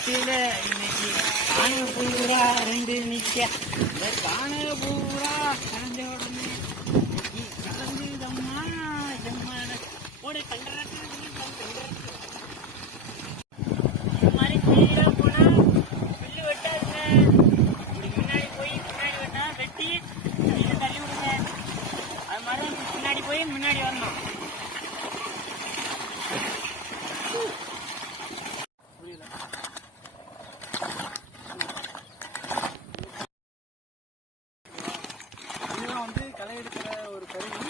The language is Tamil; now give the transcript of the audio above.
காத்துல இன்னைக்கு காண பூரா ரெண்டு நிக்க காண பூரா கலந்த உடனே கலந்துதம்மா எம்மான ஓடி கண்டராட்டு இந்த மாதிரி கீழே போனா புல்லு வெட்டாதுங்க. இப்படி முன்னாடி போய் முன்னாடி வெட்டா வெட்டி தள்ளி விடுங்க. அது மாதிரி பின்னாடி போய் முன்னாடி வரணும்.